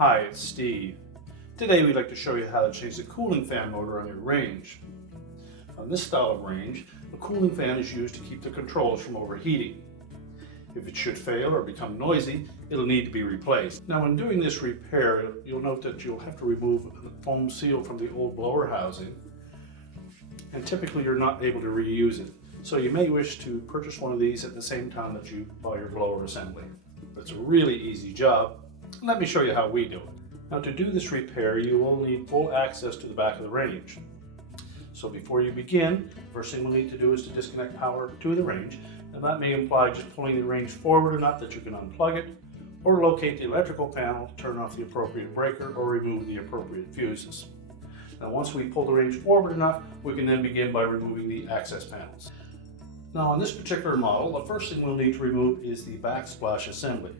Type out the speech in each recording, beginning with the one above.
Hi, it's Steve. Today we'd like to show you how to change the cooling fan motor on your range. On this style of range, the cooling fan is used to keep the controls from overheating. If it should fail or become noisy, it'll need to be replaced. Now when doing this repair, you'll note that you'll have to remove the foam seal from the old blower housing, and typically you're not able to reuse it. So you may wish to purchase one of these at the same time that you buy your blower assembly. But it's a really easy job. Let me show you how we do it. Now to do this repair, you will need full access to the back of the range. So before you begin, the first thing we'll need to do is to disconnect power to the range, and that may imply just pulling the range forward enough that you can unplug it, or locate the electrical panel, turn off the appropriate breaker, or remove the appropriate fuses. Now once we pull the range forward enough, we can then begin by removing the access panels. Now on this particular model, the first thing we'll need to remove is the backsplash assembly.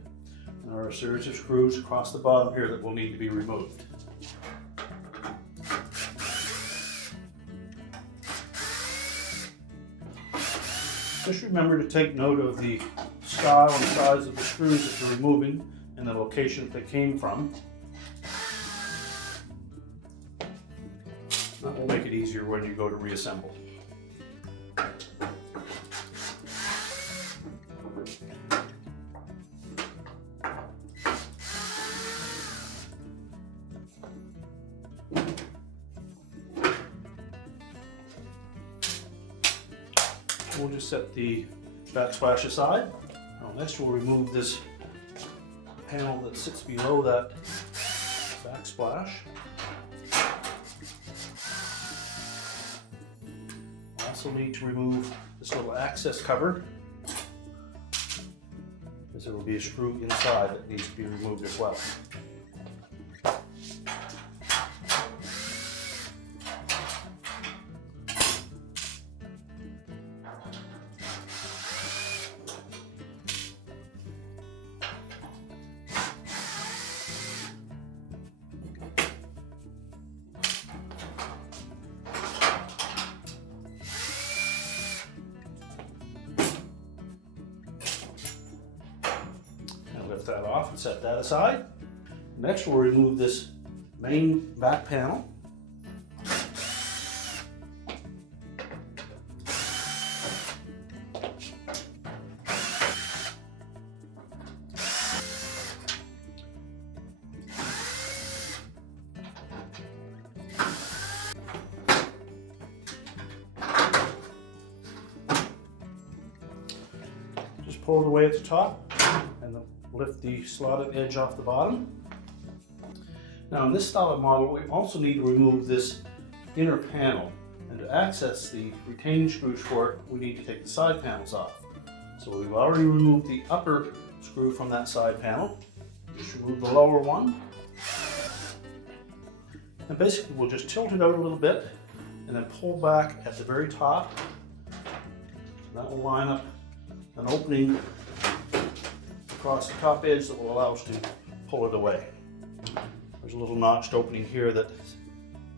There are a series of screws across the bottom here that will need to be removed. Just remember to take note of the style and size of the screws that you're removing and the location that they came from. That will make it easier when you go to reassemble. We'll just set the backsplash aside. Now next we'll remove this panel that sits below that backsplash. Also need to remove this little access cover, as there will be a screw inside that needs to be removed as well. Lift that off and set that aside. Next we'll remove this main back panel. Just pull it away at the top and lift the slotted edge off the bottom. Now in this style of model, we also need to remove this inner panel, and to access the retaining screws for it, we need to take the side panels off. So we've already removed the upper screw from that side panel. Just remove the lower one, and basically we'll just tilt it out a little bit and then pull back at the very top. That will line up an opening across the top edge that will allow us to pull it away. There's a little notched opening here that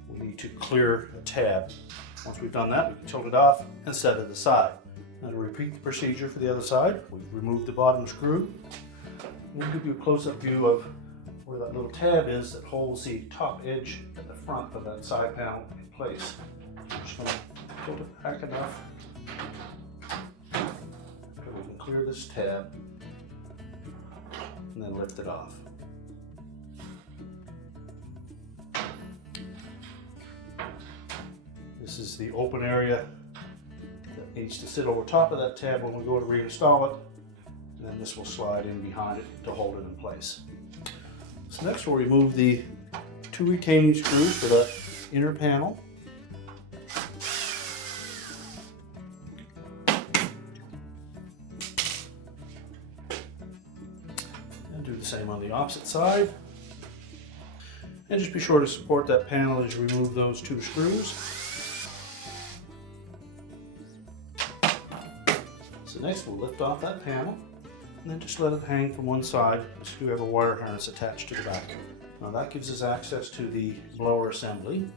we need to clear a tab. Once we've done that, we can tilt it off and set it aside. Now to repeat the procedure for the other side, we've removed the bottom screw. We'll give you a close-up view of where that little tab is that holds the top edge at the front of that side panel in place. I'm just going to tilt it back enough so we can clear this tab and then lift it off. This is the open area that needs to sit over top of that tab when we go to reinstall it, and then this will slide in behind it to hold it in place. So next we'll remove the two retaining screws for the inner panel. Do the same on the opposite side. And just be sure to support that panel as you remove those two screws. So next we'll lift off that panel and then just let it hang from one side, as we have a wire harness attached to the back. Now that gives us access to the blower assembly,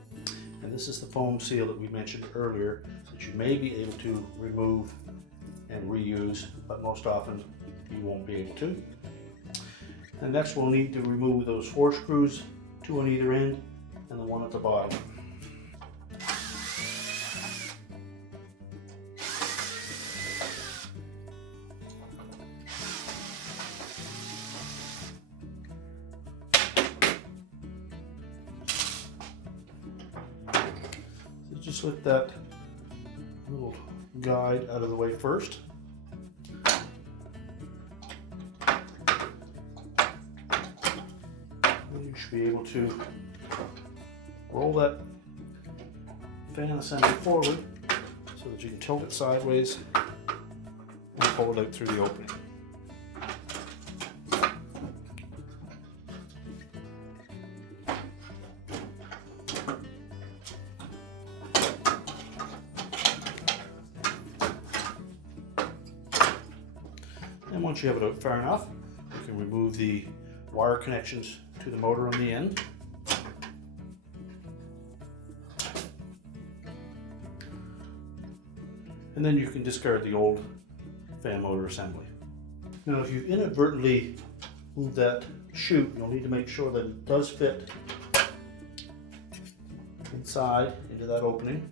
and this is the foam seal that we mentioned earlier that you may be able to remove and reuse, but most often you won't be able to. And next we'll need to remove those 4 screws, 2 on either end and the one at the bottom. So just let that little guide out of the way first. You should be able to roll that fan assembly forward so that you can tilt it sideways and pull it out through the opening. And once you have it out far enough, you can remove the wire connections to the motor on the end. And then you can discard the old fan motor assembly. Now if you inadvertently move that chute, you'll need to make sure that it does fit inside into that opening.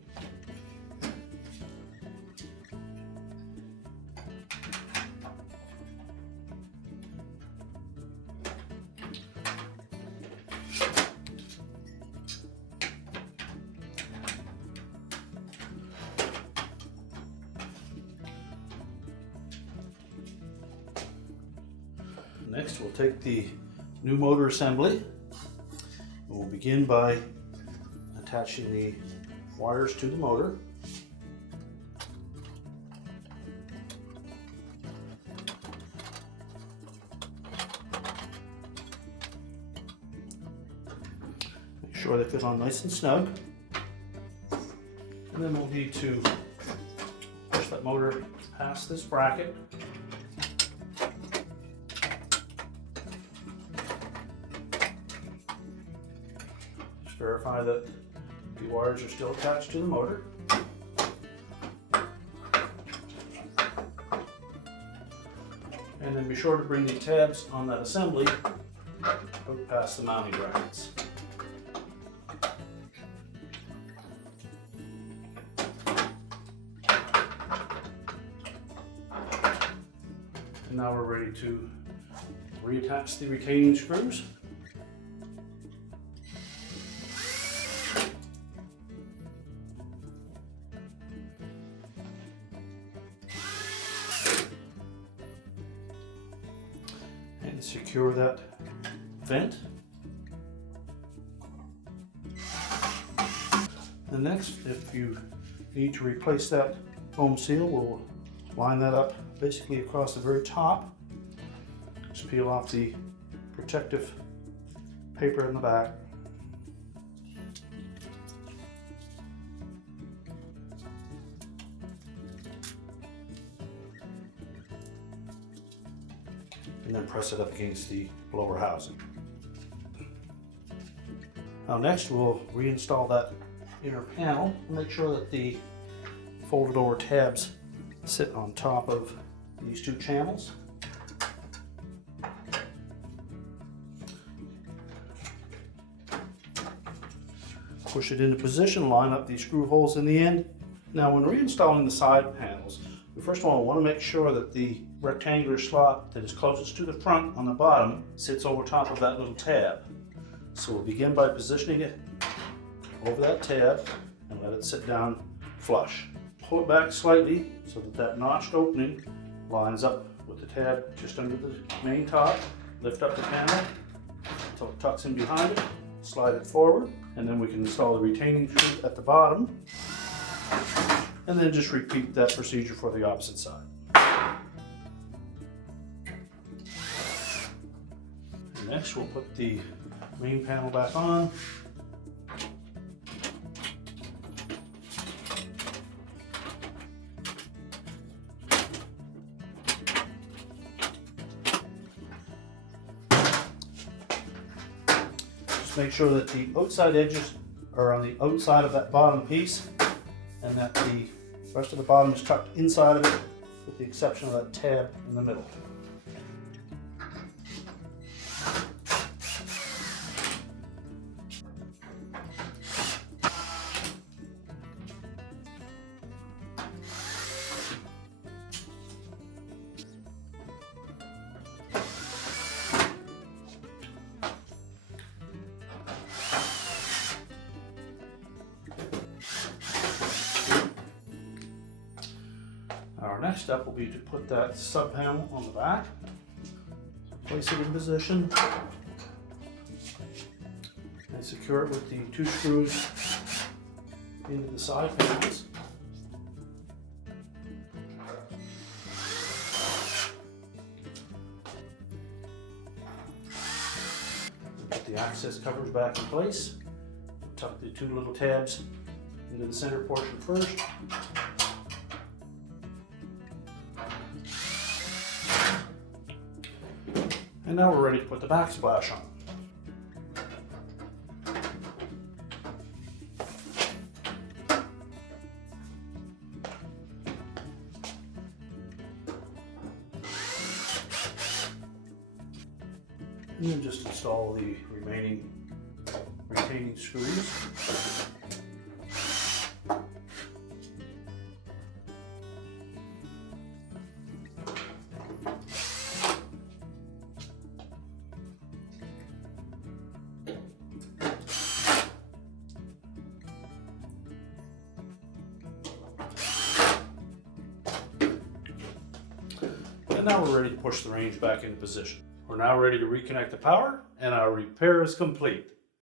Next, we'll take the new motor assembly and we'll begin by attaching the wires to the motor. Make sure they fit on nice and snug. And then we'll need to push that motor past this bracket. Verify that the wires are still attached to the motor. And then be sure to bring the tabs on that assembly out past the mounting brackets. And now we're ready to reattach the retaining screws. And secure that vent. And next, if you need to replace that foam seal, we'll line that up basically across the very top. Just peel off the protective paper in the back. And then press it up against the blower housing. Now next we'll reinstall that inner panel and make sure that the folded over tabs sit on top of these 2 channels. Push it into position, line up these screw holes in the end. Now when reinstalling the side panels, we first of all want to make sure that the rectangular slot that is closest to the front on the bottom sits over top of that little tab. So we'll begin by positioning it over that tab and let it sit down flush. Pull it back slightly so that that notched opening lines up with the tab just under the main top. Lift up the panel until it tucks in behind it, slide it forward, and then we can install the retaining screw at the bottom. And then just repeat that procedure for the opposite side. And next we'll put the main panel back on. Just make sure that the outside edges are on the outside of that bottom piece, and that the rest of the bottom is tucked inside of it, with the exception of that tab in the middle. next step will be to put that sub panel on the back. Place it in position and secure it with the 2 screws into the side panels. Put the access covers back in place. Tuck the 2 little tabs into the center portion first. And now we're ready to put the backsplash on. And then just install the remaining retaining screws. And now we're ready to push the range back into position. We're now ready to reconnect the power, and our repair is complete.